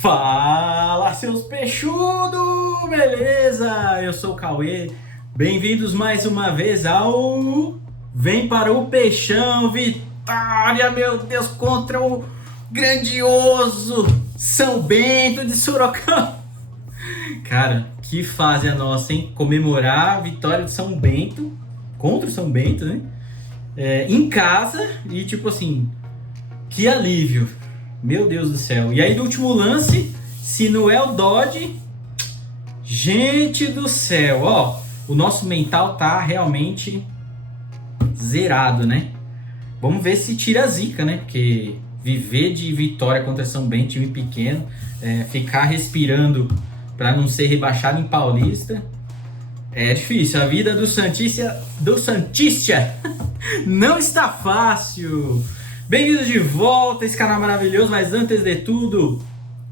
Fala, seus peixudos! Beleza? Eu sou o Cauê. Bem-vindos mais uma vez ao Vem para o Peixão. Vitória, meu Deus, contra o grandioso São Bento de Sorocaba. Cara, que fase a nossa, hein? Comemorar a vitória de São Bento contra o São Bento, né? Em casa e tipo assim, que alívio. Meu Deus do céu. E aí, no último lance, Sinuel Dodge. Gente do céu, ó. O nosso mental tá realmente zerado, né? Vamos ver se tira a zica, né? Porque viver de vitória contra São Bento, time pequeno, ficar respirando para não ser rebaixado em Paulista, é difícil. A vida do Santista não está fácil. Bem-vindos de volta a esse canal maravilhoso, mas antes de tudo,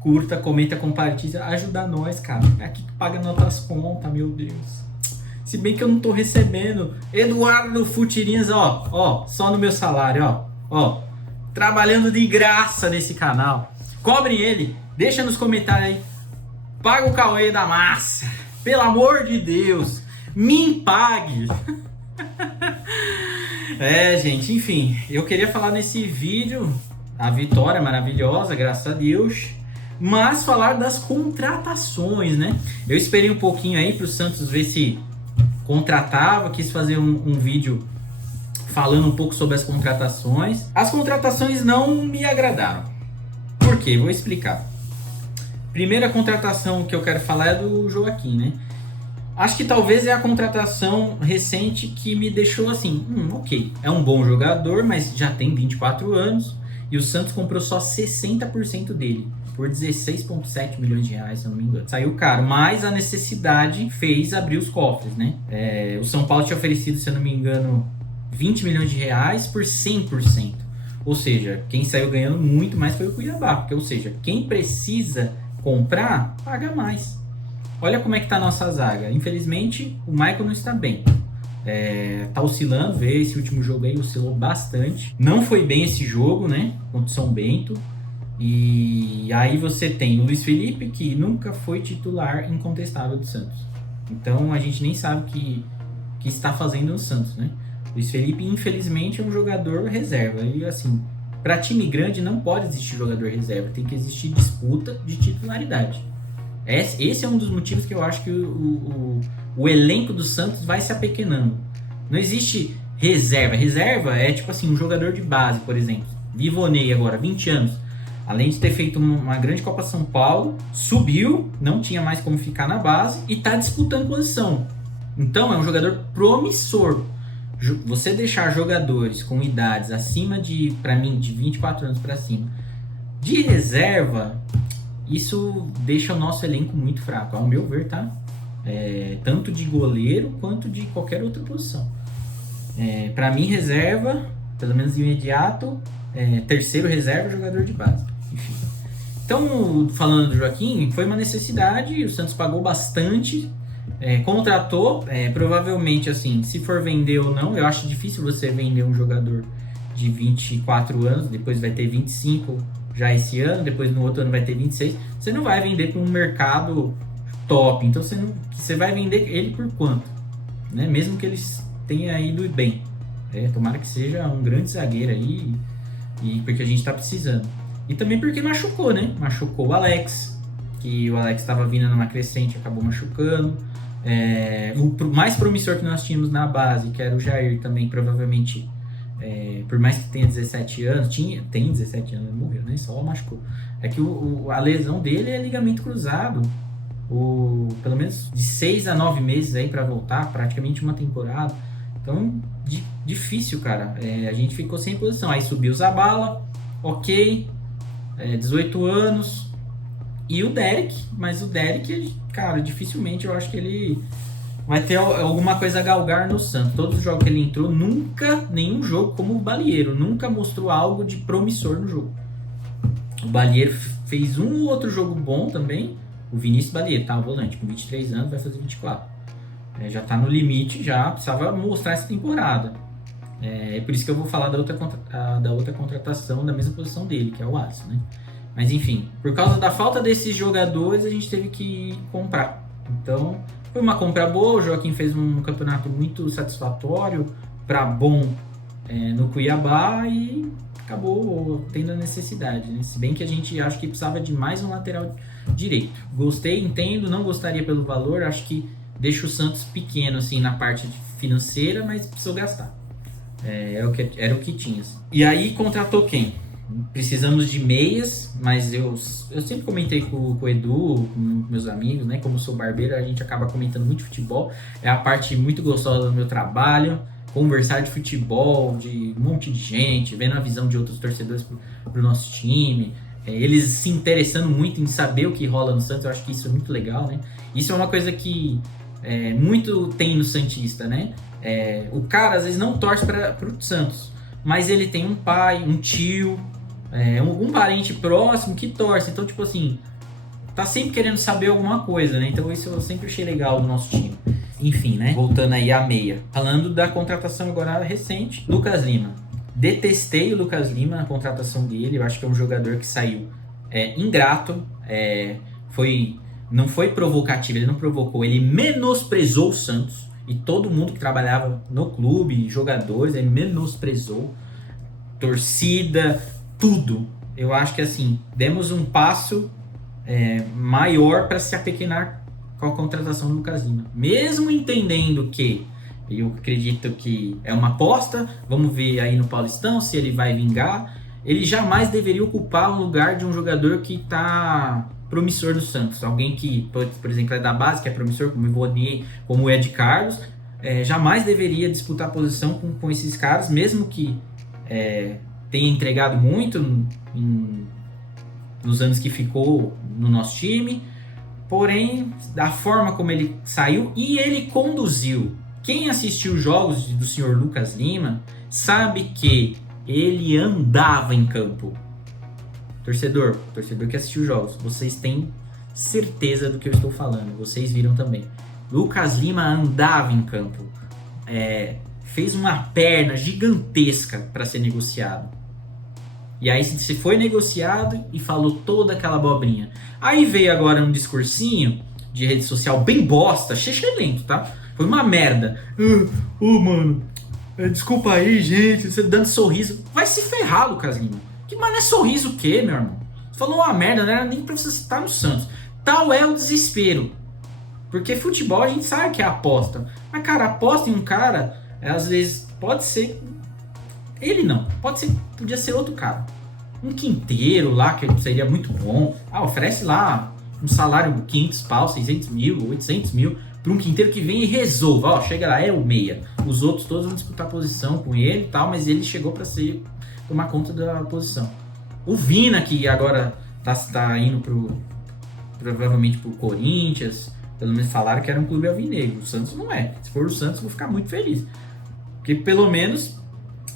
curta, comenta, compartilha, ajuda nós, cara. É aqui que paga nossas contas, meu Deus. Se bem que eu não tô recebendo. Eduardo Futirinhas, ó, só no meu salário, ó, trabalhando de graça nesse canal. Cobrem ele, deixa nos comentários aí. Paga o Cauê da massa, pelo amor de Deus, me pague. Gente, enfim, eu queria falar nesse vídeo a vitória maravilhosa, graças a Deus, mas falar das contratações, né? Eu esperei um pouquinho aí pro Santos ver se contratava, quis fazer um vídeo falando um pouco sobre as contratações. As contratações não me agradaram. Por quê? Vou explicar. Primeira contratação que eu quero falar é do Joaquim, né? Acho que talvez é a contratação recente que me deixou assim, ok, é um bom jogador, mas já tem 24 anos e o Santos comprou só 60% dele, por 16,7 milhões de reais, se eu não me engano. Saiu caro, mas a necessidade fez abrir os cofres, né? O São Paulo tinha oferecido, se eu não me engano, 20 milhões de reais por 100%. Ou seja, quem saiu ganhando muito mais foi o Cuiabá, porque, ou seja, quem precisa comprar, paga mais. Olha como é que tá a nossa zaga. Infelizmente, o Michael não está bem. Tá oscilando, vê esse último jogo aí, oscilou bastante. Não foi bem esse jogo, né? Contra o São Bento. E aí você tem o Luiz Felipe, que nunca foi titular incontestável do Santos. Então a gente nem sabe o que está fazendo no Santos, né? O Luiz Felipe, infelizmente, é um jogador reserva. E assim, para time grande não pode existir jogador reserva. Tem que existir disputa de titularidade. Esse é um dos motivos que eu acho que o elenco do Santos vai se apequenando. Não existe reserva. Reserva é tipo assim, um jogador de base, por exemplo. Vivonei agora, 20 anos. Além de ter feito uma grande Copa São Paulo, subiu, não tinha mais como ficar na base e está disputando posição. Então é um jogador promissor. Você deixar jogadores com idades acima de, para mim, de 24 anos para cima, de reserva, isso deixa o nosso elenco muito fraco, ao meu ver, tá? Tanto de goleiro quanto de qualquer outra posição. Para mim, reserva, pelo menos imediato, terceiro reserva, jogador de base. Enfim. Então, falando do Joaquim, foi uma necessidade, o Santos pagou bastante, contratou, provavelmente, assim, se for vender ou não, eu acho difícil você vender um jogador de 24 anos, depois vai ter 25 já esse ano, depois no outro ano vai ter 26, você não vai vender para um mercado top, então você vai vender ele por quanto? Né? Mesmo que eles tenha ido bem. Tomara que seja um grande zagueiro aí, e porque a gente tá precisando. E também porque machucou, né? Machucou o Alex, que o Alex estava vindo numa crescente e acabou machucando. O mais promissor que nós tínhamos na base, que era o Jair, também provavelmente, por mais que tenha 17 anos, tem 17 anos, morreu, né? Só machucou. É que a lesão dele é ligamento cruzado. Pelo menos de 6 a 9 meses aí para voltar, praticamente uma temporada. Então, difícil, cara. A gente ficou sem posição. Aí subiu o Zabala, ok, 18 anos. E o Derek, mas o Derek, cara, dificilmente eu acho que ele vai ter alguma coisa a galgar no Santos. Todos os jogos que ele entrou, nenhum jogo como o Balieiro, nunca mostrou algo de promissor no jogo. O Balieiro fez um ou outro jogo bom também. O Vinícius Balieiro, tá? O volante, com 23 anos, vai fazer 24. Já tá no limite, já precisava mostrar essa temporada. É por isso que eu vou falar da outra contratação da mesma posição dele, que é o Alisson, né? Mas enfim, por causa da falta desses jogadores, a gente teve que comprar. Então, foi uma compra boa. O Joaquim fez um campeonato muito satisfatório para bom no Cuiabá e acabou tendo a necessidade, né? Se bem que a gente acha que precisava de mais um lateral direito. Gostei, entendo, não gostaria pelo valor, acho que deixa o Santos pequeno assim na parte financeira, mas precisou gastar. Era o que tinha. Assim. E aí contratou quem? Precisamos de meias, mas eu sempre comentei com o Edu, com meus amigos, né? Como sou barbeiro, a gente acaba comentando muito futebol. É a parte muito gostosa do meu trabalho. Conversar de futebol, de um monte de gente, vendo a visão de outros torcedores pro nosso time. Eles se interessando muito em saber o que rola no Santos, eu acho que isso é muito legal, né? Isso é uma coisa que muito tem no Santista, né? O cara às vezes não torce para o Santos, mas ele tem um pai, um tio, um parente próximo que torce. Então, tipo assim, tá sempre querendo saber alguma coisa, né? Então isso eu sempre achei legal do nosso time. Enfim, né? Voltando aí à meia. Falando da contratação agora recente, Lucas Lima. Detestei o Lucas Lima, a contratação dele. Eu acho que é um jogador que saiu ingrato. Não foi provocativo, ele não provocou. Ele menosprezou o Santos. E todo mundo que trabalhava no clube, jogadores, ele menosprezou. Torcida, tudo. Eu acho que assim, demos um passo maior para se apequenar com a contratação do Lucas Lima. Mesmo entendendo que eu acredito que é uma aposta, vamos ver aí no Paulistão se ele vai vingar. Ele jamais deveria ocupar o lugar de um jogador que está promissor do Santos. Alguém que, por exemplo, é da base, que é promissor, como o Ivoni, como o Ed Carlos, jamais deveria disputar posição com esses caras, mesmo que tenha entregado muito nos anos que ficou no nosso time. Porém, da forma como ele saiu e ele conduziu. Quem assistiu os jogos do senhor Lucas Lima sabe que ele andava em campo. Torcedor que assistiu os jogos, vocês têm certeza do que eu estou falando. Vocês viram também. Lucas Lima andava em campo. Fez uma perna gigantesca para ser negociado. E aí se foi negociado e falou toda aquela abobrinha. Aí veio agora um discursinho de rede social bem bosta, lento, tá? Foi uma merda. Mano, desculpa aí, gente, você dando sorriso. Vai se ferrar, Lucas Lima. Que mano é sorriso o quê, meu irmão? Você falou uma merda, não era nem pra você estar no Santos. Tal é o desespero. Porque futebol a gente sabe que é aposta. Mas, cara, aposta em um cara, às vezes pode ser... Ele não. Podia ser outro cara. Um quinteiro lá, que seria muito bom. Oferece lá um salário 500 pau, 600 mil, 800 mil, para um quinteiro que vem e resolva. Chega lá, é o meia. Os outros todos vão disputar posição com ele e tal, mas ele chegou para tomar conta da posição. O Vina, que agora tá indo provavelmente pro Corinthians, pelo menos falaram que era um clube alvinegro. O Santos não é. Se for o Santos, eu vou ficar muito feliz. Porque pelo menos...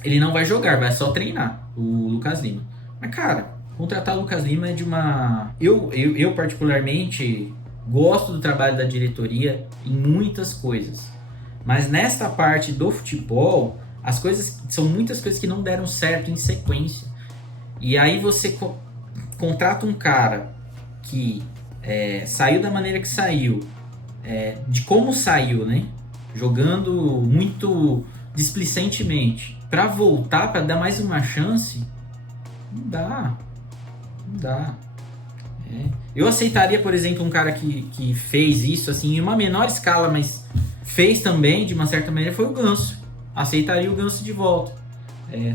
ele não vai jogar, vai só treinar o Lucas Lima. Mas, cara, contratar o Lucas Lima é de uma... Eu particularmente, gosto do trabalho da diretoria em muitas coisas. Mas nesta parte do futebol, são muitas coisas que não deram certo em sequência. E aí você contrata um cara que saiu da maneira que saiu, de como saiu, né? Jogando muito displicentemente, para voltar, para dar mais uma chance, não dá. Eu aceitaria, por exemplo, um cara que fez isso assim em uma menor escala, mas fez também de uma certa maneira, foi o Ganso. Aceitaria o Ganso de volta.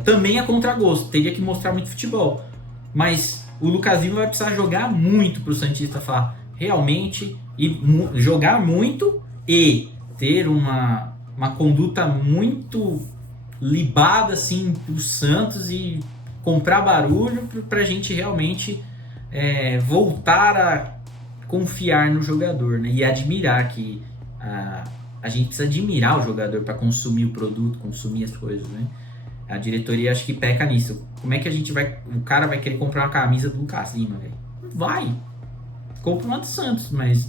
Também a contragosto, teria que mostrar muito futebol, mas o Lucas Lima vai precisar jogar muito para o Santista falar realmente, e jogar muito e ter uma conduta muito libada assim pro Santos e comprar barulho pra gente realmente voltar a confiar no jogador, né? E admirar que a gente precisa admirar o jogador para consumir o produto, consumir as coisas, né? A diretoria acho que peca nisso. Como é que o cara vai querer comprar uma camisa do Lucas Lima, velho? Não vai. Compra uma do Santos, mas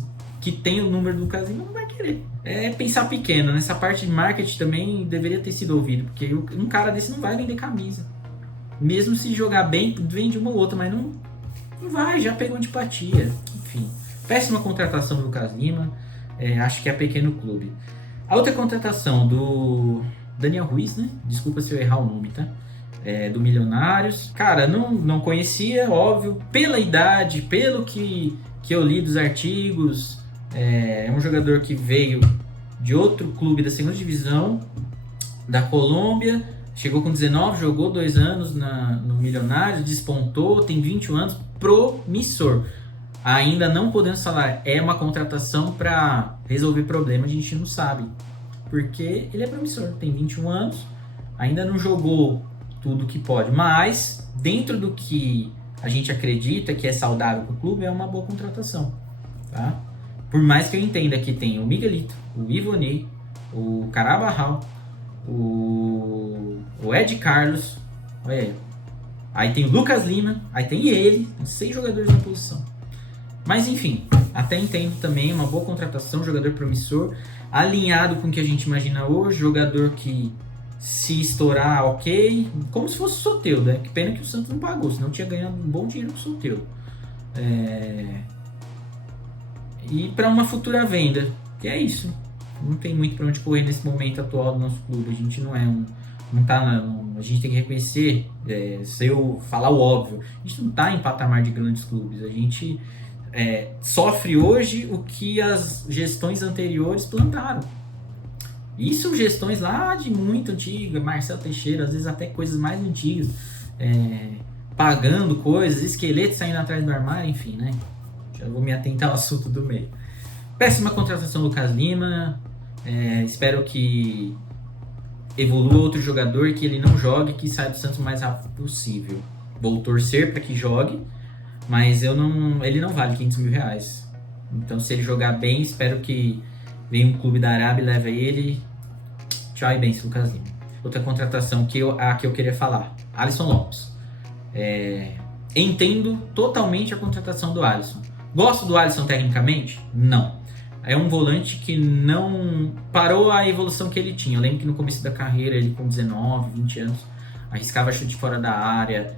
que tem o número do Lucas Lima não vai querer. É pensar pequeno. Nessa parte de marketing também deveria ter sido ouvido, porque um cara desse não vai vender camisa. Mesmo se jogar bem, vende uma ou outra, mas não vai, já pegou antipatia. Enfim, péssima contratação do Lucas Lima. Acho que é pequeno clube. A outra contratação do Daniel Ruiz, né? Desculpa se eu errar o nome, tá? Do Milionários. Cara, não conhecia, óbvio. Pela idade, pelo que eu li dos artigos, é um jogador que veio de outro clube da segunda divisão, da Colômbia. Chegou com 19, jogou 2 anos no Milionários, despontou, tem 21 anos, promissor. Ainda não podemos falar, é uma contratação para resolver problemas, a gente não sabe. Porque ele é promissor, tem 21 anos, ainda não jogou tudo que pode. Mas, dentro do que a gente acredita que é saudável para o clube, é uma boa contratação. Tá? Por mais que eu entenda que tem o Miguelito, o Ivonei, o Carabarral, o Ed Carlos, olha aí tem o Lucas Lima, aí tem ele, 6 jogadores na posição. Mas enfim, até entendo também, uma boa contratação, jogador promissor, alinhado com o que a gente imagina hoje, jogador que se estourar, ok, como se fosse o Soteldo, né? Que pena que o Santos não pagou, senão tinha ganhado um bom dinheiro com o Soteldo. E para uma futura venda, que é isso. Não tem muito para onde correr nesse momento atual do nosso clube. A gente a gente tem que reconhecer, se eu falar o óbvio, a gente não está em patamar de grandes clubes. A gente sofre hoje o que as gestões anteriores plantaram. Isso gestões lá de muito antiga, Marcelo Teixeira, às vezes até coisas mais antigas, pagando coisas, esqueletos saindo atrás do armário, enfim, né? Já vou me atentar ao assunto do meio. Péssima contratação do Lucas Lima. Espero que evolua outro jogador, que ele não jogue, que saia do Santos o mais rápido possível. Vou torcer para que jogue, mas ele não vale 500 mil reais. Então, se ele jogar bem, espero que venha um clube da Arábia e leve ele. Tchau e bem, Lucas Lima. Outra contratação que eu queria falar, Alisson Lopes. Entendo totalmente a contratação do Alisson. Gosto do Alisson tecnicamente? Não. É um volante que não parou a evolução que ele tinha. Eu lembro que no começo da carreira, ele com 19, 20 anos, arriscava chute fora da área,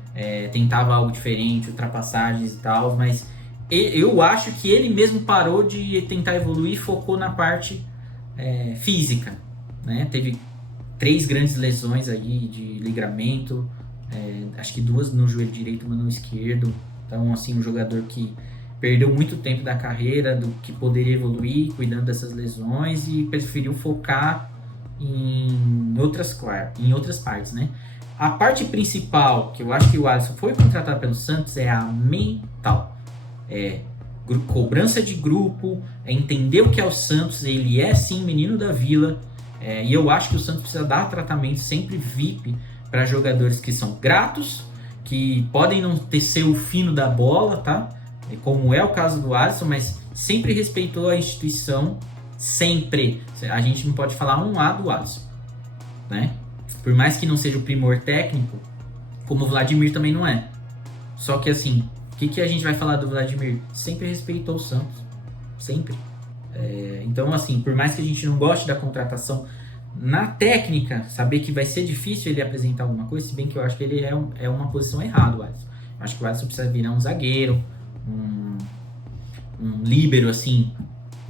tentava algo diferente, ultrapassagens e tal, mas eu acho que ele mesmo parou de tentar evoluir e focou na parte física, né? Teve 3 grandes lesões aí de ligamento, acho que 2 no joelho direito, uma no esquerdo. Então, assim, um jogador que perdeu muito tempo da carreira, do que poderia evoluir, cuidando dessas lesões, e preferiu focar em outras partes, né? A parte principal, que eu acho que o Alisson foi contratado pelo Santos, é a mental. Cobrança de grupo, entender o que é o Santos, ele é sim menino da vila, e eu acho que o Santos precisa dar tratamento sempre VIP para jogadores que são gratos, que podem não ser o fino da bola, tá? Como é o caso do Alisson, mas sempre respeitou a instituição, sempre. A gente não pode falar um A do Alisson, né? Por mais que não seja o primor técnico, como o Vladimir também não é. Só que assim, o que a gente vai falar do Vladimir? Sempre respeitou o Santos, sempre. Então assim, por mais que a gente não goste da contratação, na técnica, saber que vai ser difícil ele apresentar alguma coisa, se bem que eu acho que ele é uma posição errada, o Alisson. Eu acho que o Alisson precisa virar um zagueiro, um líbero, assim,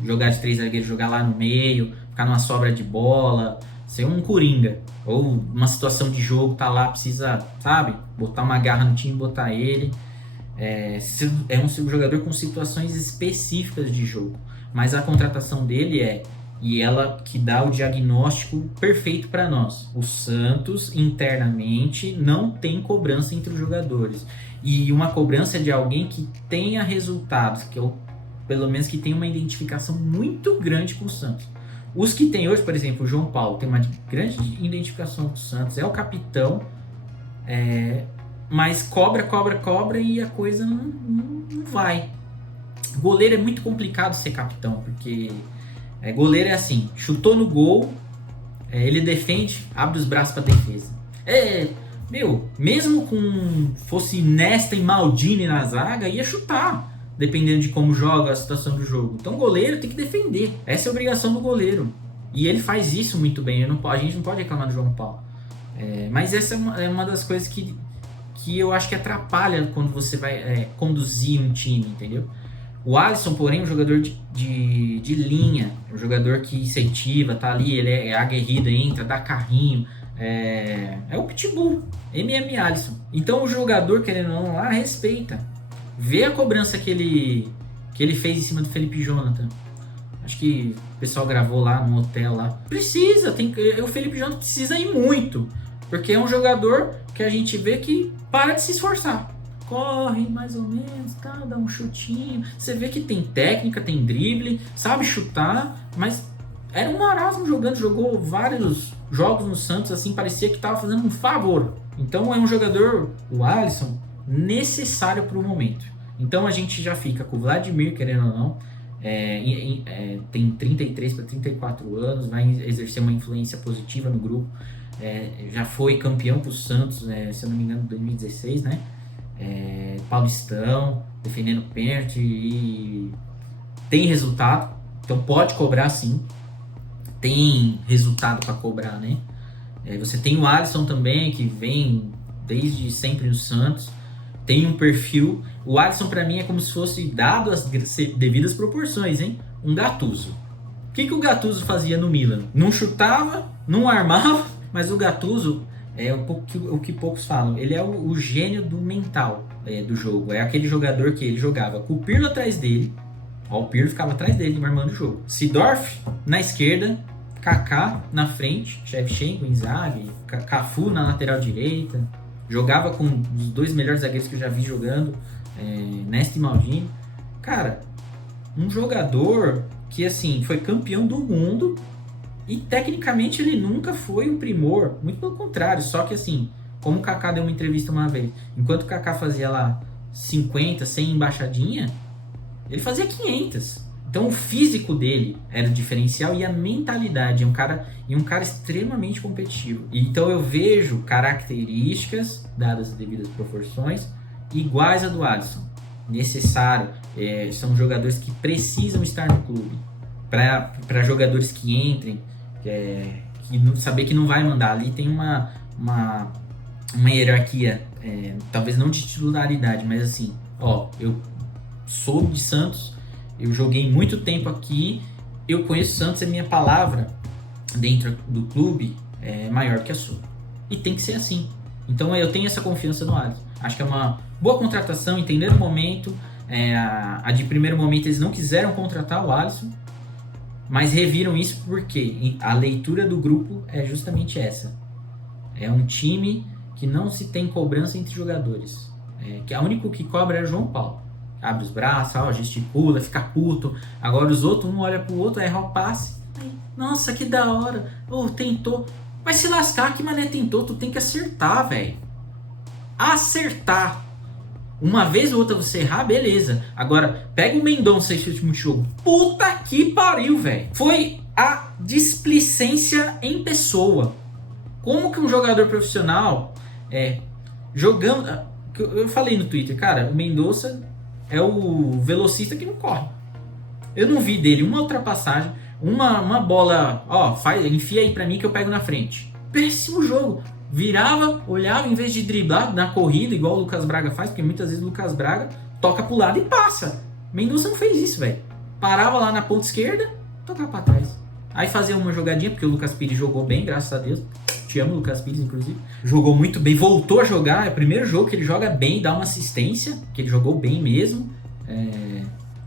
jogar de 3 zagueiros, jogar lá no meio, ficar numa sobra de bola, ser um coringa, ou uma situação de jogo, tá lá, precisa, sabe, botar uma garra no time e botar ele. É um jogador com situações específicas de jogo, mas a contratação dele e ela que dá o diagnóstico perfeito para nós. O Santos, internamente, não tem cobrança entre os jogadores. E uma cobrança de alguém que tenha resultados, pelo menos que tenha uma identificação muito grande com o Santos. Os que tem hoje, por exemplo, o João Paulo, tem uma grande identificação com o Santos, é o capitão, mas cobra e a coisa não vai. Goleiro é muito complicado ser capitão, porque goleiro é assim, chutou no gol, ele defende, abre os braços para defesa. Mesmo com fosse Nesta e Maldini na zaga, ia chutar. dependendo de como joga, a situação do jogo. Então o goleiro tem que defender. Essa é a obrigação do goleiro. E ele faz isso muito bem. A gente não pode reclamar do João Paulo. Mas essa é uma das coisas que eu acho que atrapalha quando você vai conduzir um time, entendeu? O Alisson, porém, é um jogador de linha, um jogador que incentiva, tá ali, ele é aguerrido, entra, dá carrinho, é o Pitbull, Alisson. Então o jogador, querendo ou não, lá, respeita. Vê a cobrança que ele fez em cima do Felipe Jonathan. Acho que o pessoal gravou lá no hotel lá. O Felipe Jonathan precisa ir muito, porque é um jogador que a gente vê que para de se esforçar. Corre mais ou menos, dá um chutinho. Você vê que tem técnica, tem drible, sabe chutar, mas era um marasmo jogou vários jogos no Santos, assim, parecia que estava fazendo um favor. Então é um jogador, o Alisson, necessário para o momento. Então a gente já fica com o Vladimir, querendo ou não, tem 33 para 34 anos, vai exercer uma influência positiva no grupo, já foi campeão para o Santos, se eu não me engano, em 2016, né? Paulistão, defendendo pênalti e tem resultado, então pode cobrar sim, tem resultado para cobrar, né? Você tem o Alisson também, que vem desde sempre no Santos, tem um perfil. O Alisson para mim é como se fosse, dado as devidas proporções, hein? Um Gattuso. O que o Gattuso fazia no Milan? Não chutava, não armava, mas o Gattuso é o que poucos falam. Ele é o gênio do mental do jogo. É aquele jogador que ele jogava com o Pirlo atrás dele. O Pirlo ficava atrás dele, armando o jogo. Seedorf na esquerda, Kaká na frente, Shevchenko, Inzaghi, Cafu na lateral direita. Jogava com os dois melhores zagueiros que eu já vi jogando, Nesta e Maldini. Cara, um jogador que assim foi campeão do mundo. E tecnicamente ele nunca foi um primor, muito pelo contrário, só que assim, como o Kaká deu uma entrevista uma vez, enquanto o Kaká fazia lá 50, 100 embaixadinha, ele fazia 500. Então o físico dele era o diferencial e a mentalidade, um cara extremamente competitivo. Então eu vejo características, dadas as devidas proporções, iguais a do Alisson. Necessário, são jogadores que precisam estar no clube. Para jogadores que entrem, saber que não vai mandar. Ali tem uma hierarquia, talvez não de titularidade, mas assim, eu sou de Santos, eu joguei muito tempo aqui, eu conheço Santos, a minha palavra dentro do clube é maior que a sua. E tem que ser assim. Então eu tenho essa confiança no Alisson. Acho que é uma boa contratação, entender o momento. A de primeiro momento eles não quiseram contratar o Alisson, mas reviram isso porque a leitura do grupo é justamente essa. É um time que não se tem cobrança entre jogadores. Que a única que cobra é o João Paulo. Abre os braços, gesticula, fica puto. Agora os outros, um olha pro outro, erra o passe. Nossa, que da hora. Tentou. Vai se lascar, que mané tentou. Tu tem que acertar, velho. Acertar. Uma vez ou outra você errar, beleza. Agora, pega o Mendonça esse último jogo. Puta que pariu, velho. Foi a displicência em pessoa. Como que um jogador profissional jogando... Eu falei no Twitter, cara, o Mendonça é o velocista que não corre. Eu não vi dele uma ultrapassagem, uma bola, enfia aí pra mim que eu pego na frente. Péssimo jogo. Virava, olhava, em vez de driblar na corrida, igual o Lucas Braga faz, porque muitas vezes o Lucas Braga toca pro lado e passa. Mendonça não fez isso, velho. Parava lá na ponta esquerda, tocava pra trás. Aí fazia uma jogadinha, porque o Lucas Pires jogou bem, graças a Deus. Te amo, Lucas Pires, inclusive. Jogou muito bem, voltou a jogar. É o primeiro jogo que ele joga bem, dá uma assistência, que ele jogou bem mesmo.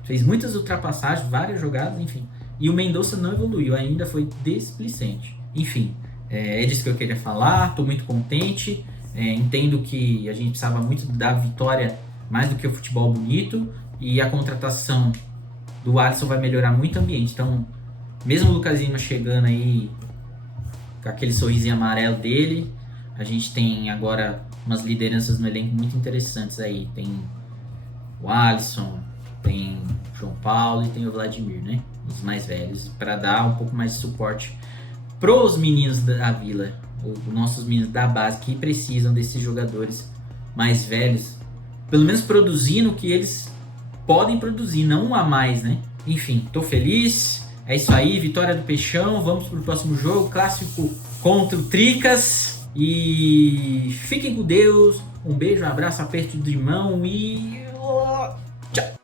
Fez muitas ultrapassagens, várias jogadas, enfim. E o Mendonça não evoluiu, ainda foi displicente. Enfim, é disso que eu queria falar, estou muito contente. Entendo que a gente precisava muito da vitória, mais do que o futebol bonito. E a contratação do Alisson vai melhorar muito o ambiente. Então, mesmo o Lucas Lima chegando aí com aquele sorrisinho amarelo dele, a gente tem agora umas lideranças no elenco muito interessantes aí. Tem o Alisson, tem o João Paulo e tem o Vladimir, né? Os mais velhos, para dar um pouco mais de suporte pros meninos da Vila, os nossos meninos da base, que precisam desses jogadores mais velhos, pelo menos produzindo o que eles podem produzir, não um a mais, né? Enfim, tô feliz. É isso aí, vitória do Peixão. Vamos pro próximo jogo, clássico contra o Tricas. E fiquem com Deus. Um beijo, um abraço, aperto de mão e